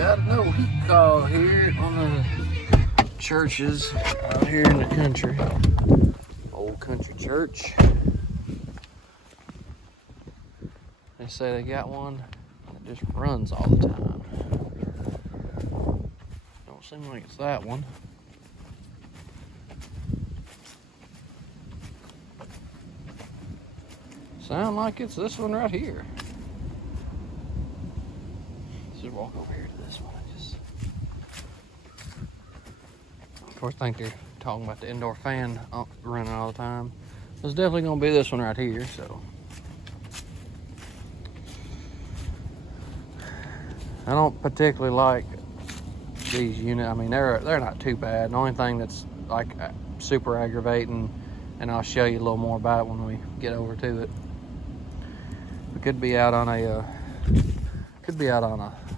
got no heat coil here on the churches out here in the country. Old country church. They say they got one that just runs all the time. Don't seem like it's that one. Sound like it's this one right here. Let's just walk over here to this one. Of course, I think they're talking about the indoor fan running all the time. It's definitely gonna be this one right here, so. I don't particularly like these units. I mean, they're not too bad. The only thing that's like super aggravating, and I'll show you a little more about it when we get over to it. We could be out on a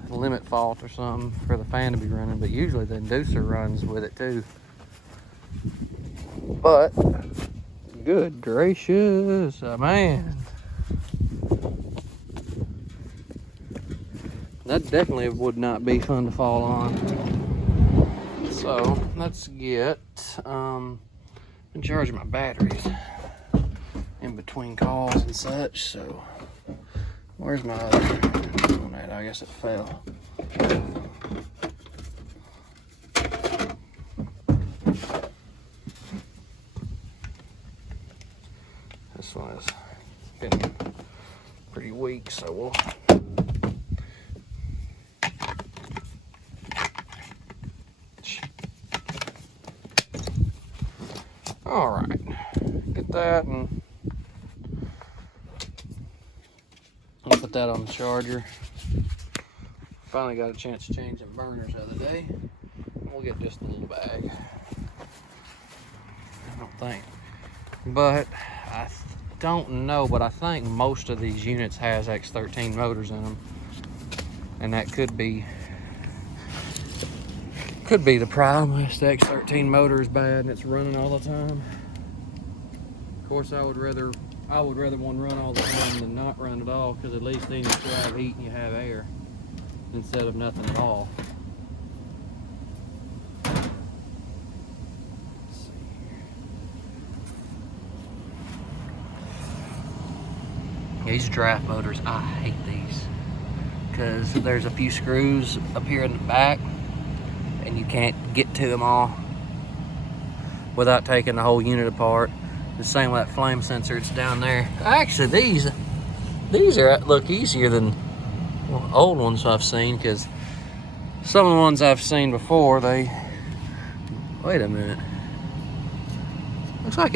limit fault or something for the fan to be running, but usually the inducer runs with it too. But good gracious, man. That definitely would not be fun to fall on. So let's get and charge my batteries in between calls and such. So where's my other one at? I guess it fell. This one is getting pretty weak, so we'll all right, get that, and I'll put that on the charger. Finally got a chance to change them burners the other day. We'll get just a little bag. I don't think, but I don't know, but I think most of these units has X13 motors in them, and that could be the problem. If the X13 motor is bad and it's running all the time. Of course, I would rather one run all the time than not run at all, because at least then you still have heat and you have air instead of nothing at all. Let's see here. These draft motors, I hate these, because there's a few screws up here in the back and you can't get to them all without taking the whole unit apart. The same with that flame sensor, it's down there. Actually, these look easier than old ones I've seen, because some of the ones I've seen before, wait a minute. Looks like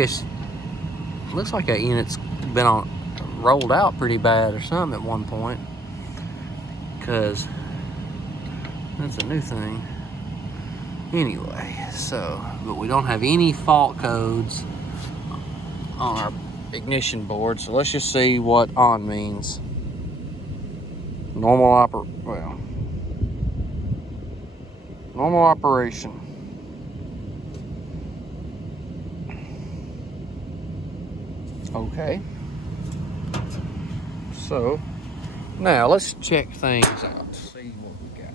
that unit's been rolled out pretty bad or something at one point, because that's a new thing. Anyway, but we don't have any fault codes on our ignition board, so let's just see what on means. Normal operation. Okay. So now let's check things out, see what we got.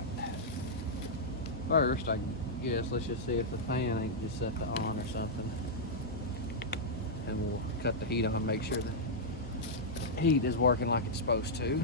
First, I guess let's just see if the fan ain't just set to on or something. And we'll cut the heat on and make sure the heat is working like it's supposed to.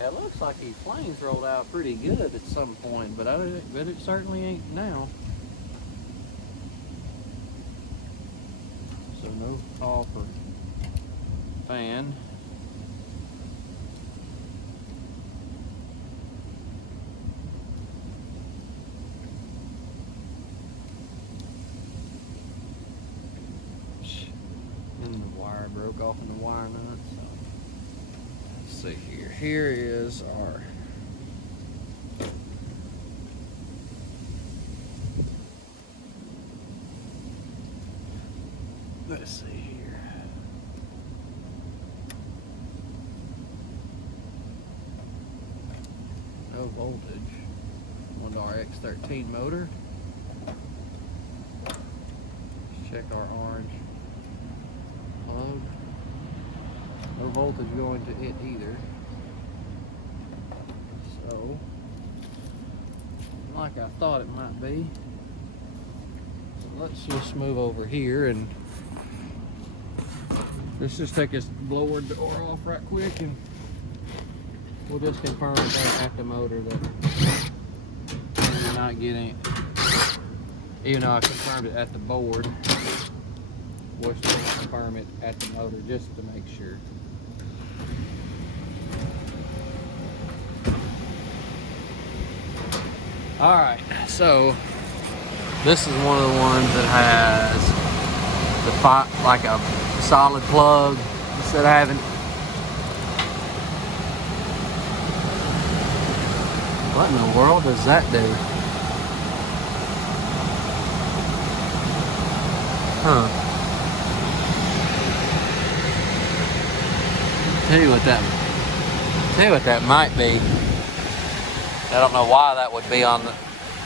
It looks like these flames rolled out pretty good at some point, but it certainly ain't now. So no call for fan. And the wire broke off in the wire nut. So let's see here. Here is our let's see here. no voltage on our X13 motor. Let's check our orange plug. No voltage going to it either. So, like I thought it might be. Let's just move over here and let's just take this blower door off right quick, and we'll just confirm that at the motor that we're not getting, even though I confirmed it at the board, we'll still confirm it at the motor just to make sure. Alright, so this is one of the ones that has the like a solid plug instead of having. What in the world does that do? Huh. Tell you what that might be. I don't know why that would be on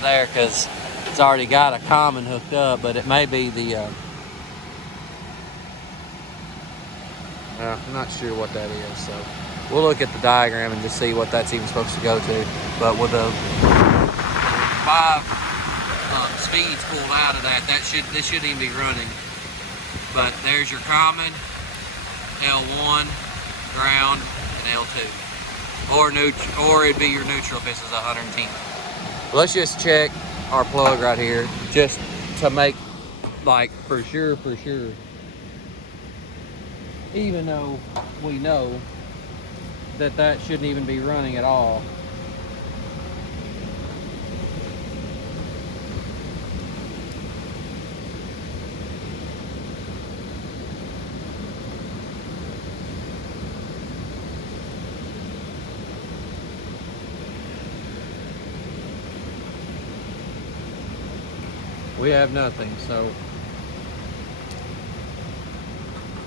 there, because it's already got a common hooked up, but it may be the I'm not sure what that is, so we'll look at the diagram and just see what that's even supposed to go to. But with the 5 speeds pulled out of that, this shouldn't even be running. But there's your common, L1, ground, and L2. Or it'd be your neutral if this is 110. Let's just check our plug right here, just to make, like, for sure. Even though we know that shouldn't even be running at all. We have nothing, so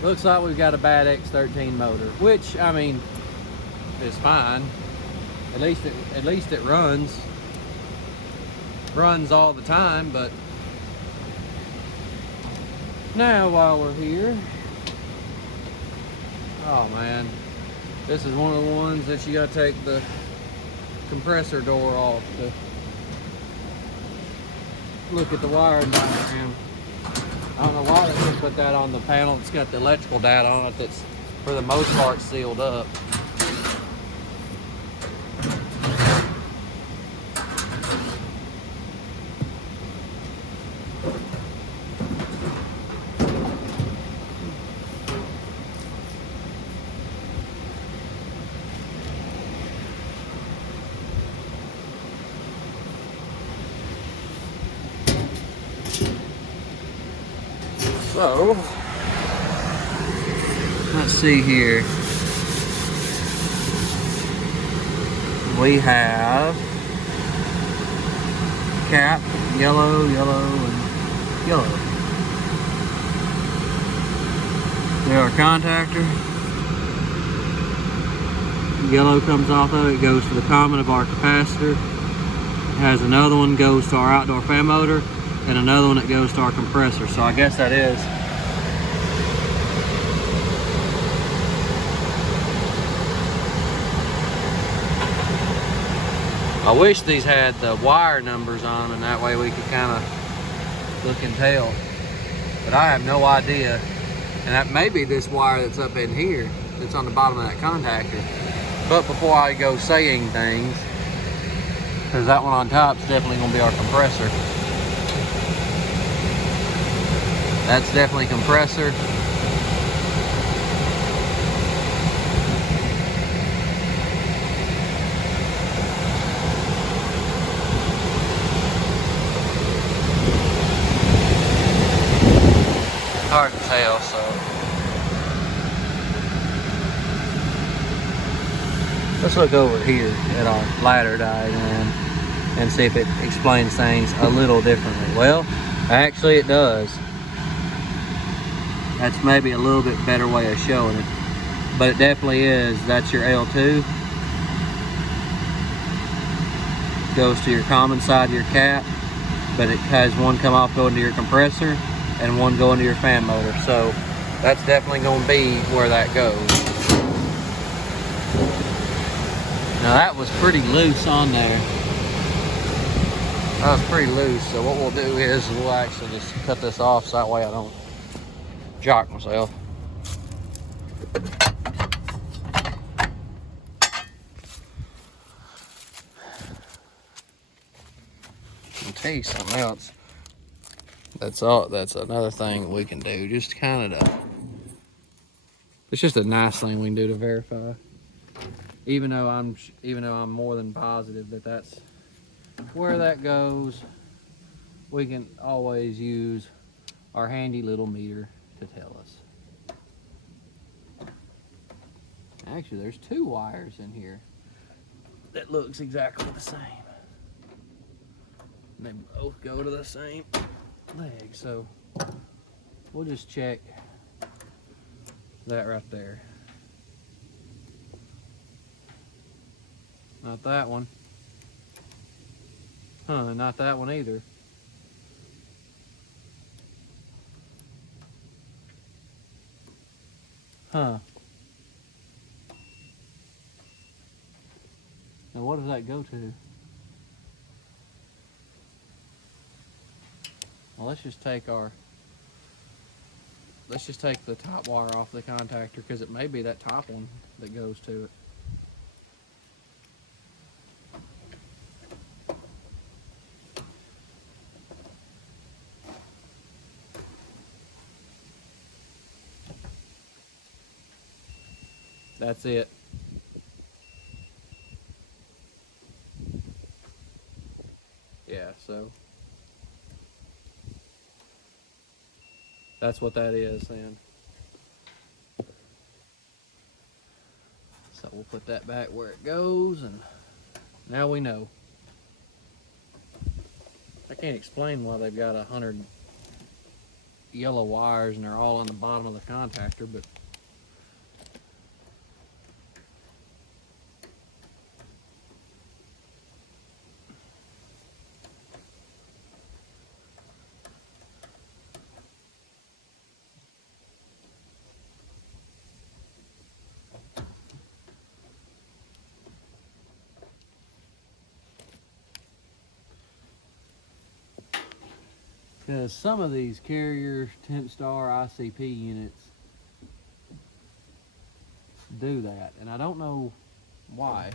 looks like we've got a bad X13 motor, which, I mean, is fine. At least it runs all the time. But now, while we're here, oh man, this is one of the ones that you gotta take the compressor door off to look at the wiring diagram. I don't know why they didn't put that on the panel. It's got the electrical data on it that's, for the most part, sealed up. So, let's see here. We have cap, yellow, and yellow. There's our contactor. Yellow comes off of it, goes to the common of our capacitor. It has another one goes to our outdoor fan motor, and another one that goes to our compressor. So I guess that is I wish these had the wire numbers on them, and that way we could kind of look and tell. But I have no idea. And that may be this wire that's up in here, that's on the bottom of that contactor. But before I go saying things, because that one on top is definitely going to be our compressor. That's definitely compressor. Hard to tell, so let's look over here at our ladder diagram and see if it explains things a little differently. Well, actually it does. That's maybe a little bit better way of showing it, but it definitely is. That's your L2. goes to your common side of your cap, but it has one come off going to your compressor and one going to your fan motor. So that's definitely going to be where that goes. Now that was pretty loose on there. That was pretty loose. So what we'll do is we'll actually just cut this off so that way I don't jock myself. I'll tell you something else. That's another thing we can do. Just kind of, it's just a nice thing we can do to verify. Even though I'm more than positive that that's where that goes, we can always use our handy little meter to tell us. Actually, there's two wires in here that looks exactly the same. And they both go to the same leg, so we'll just check that right there. Not that one. Huh, not that one either. Huh. Now what does that go to? Well, let's just take the top wire off the contactor, because it may be that top one that goes to it. That's it. Yeah, so that's what that is then. So we'll put that back where it goes, and now we know. I can't explain why they've got 100 yellow wires and they're all on the bottom of the contactor, but because some of these Carrier Tempstar ICP units do that, and I don't know why.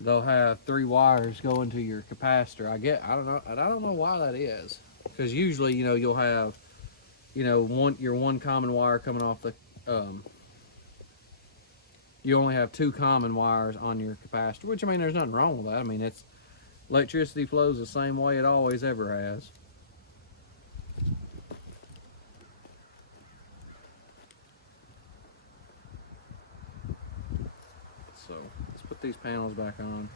They'll have 3 wires going to your capacitor. I don't know why that is, because usually, you know, you'll have, you know, your one common wire coming off the you only have 2 common wires on your capacitor, which, I mean, there's nothing wrong with that. I mean, it's electricity flows the same way it always ever has. So let's put these panels back on.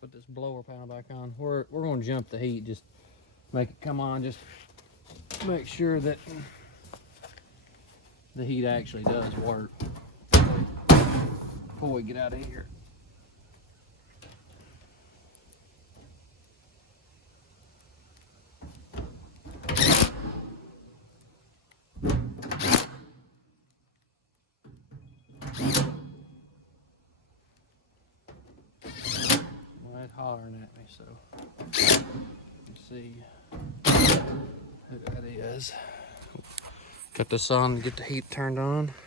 Put this blower panel back on. We're going to jump the heat, just make it come on, just make sure that the heat actually does work before we get out of here. hollering at me, so let's see who that is. Got this on to get the heat turned on.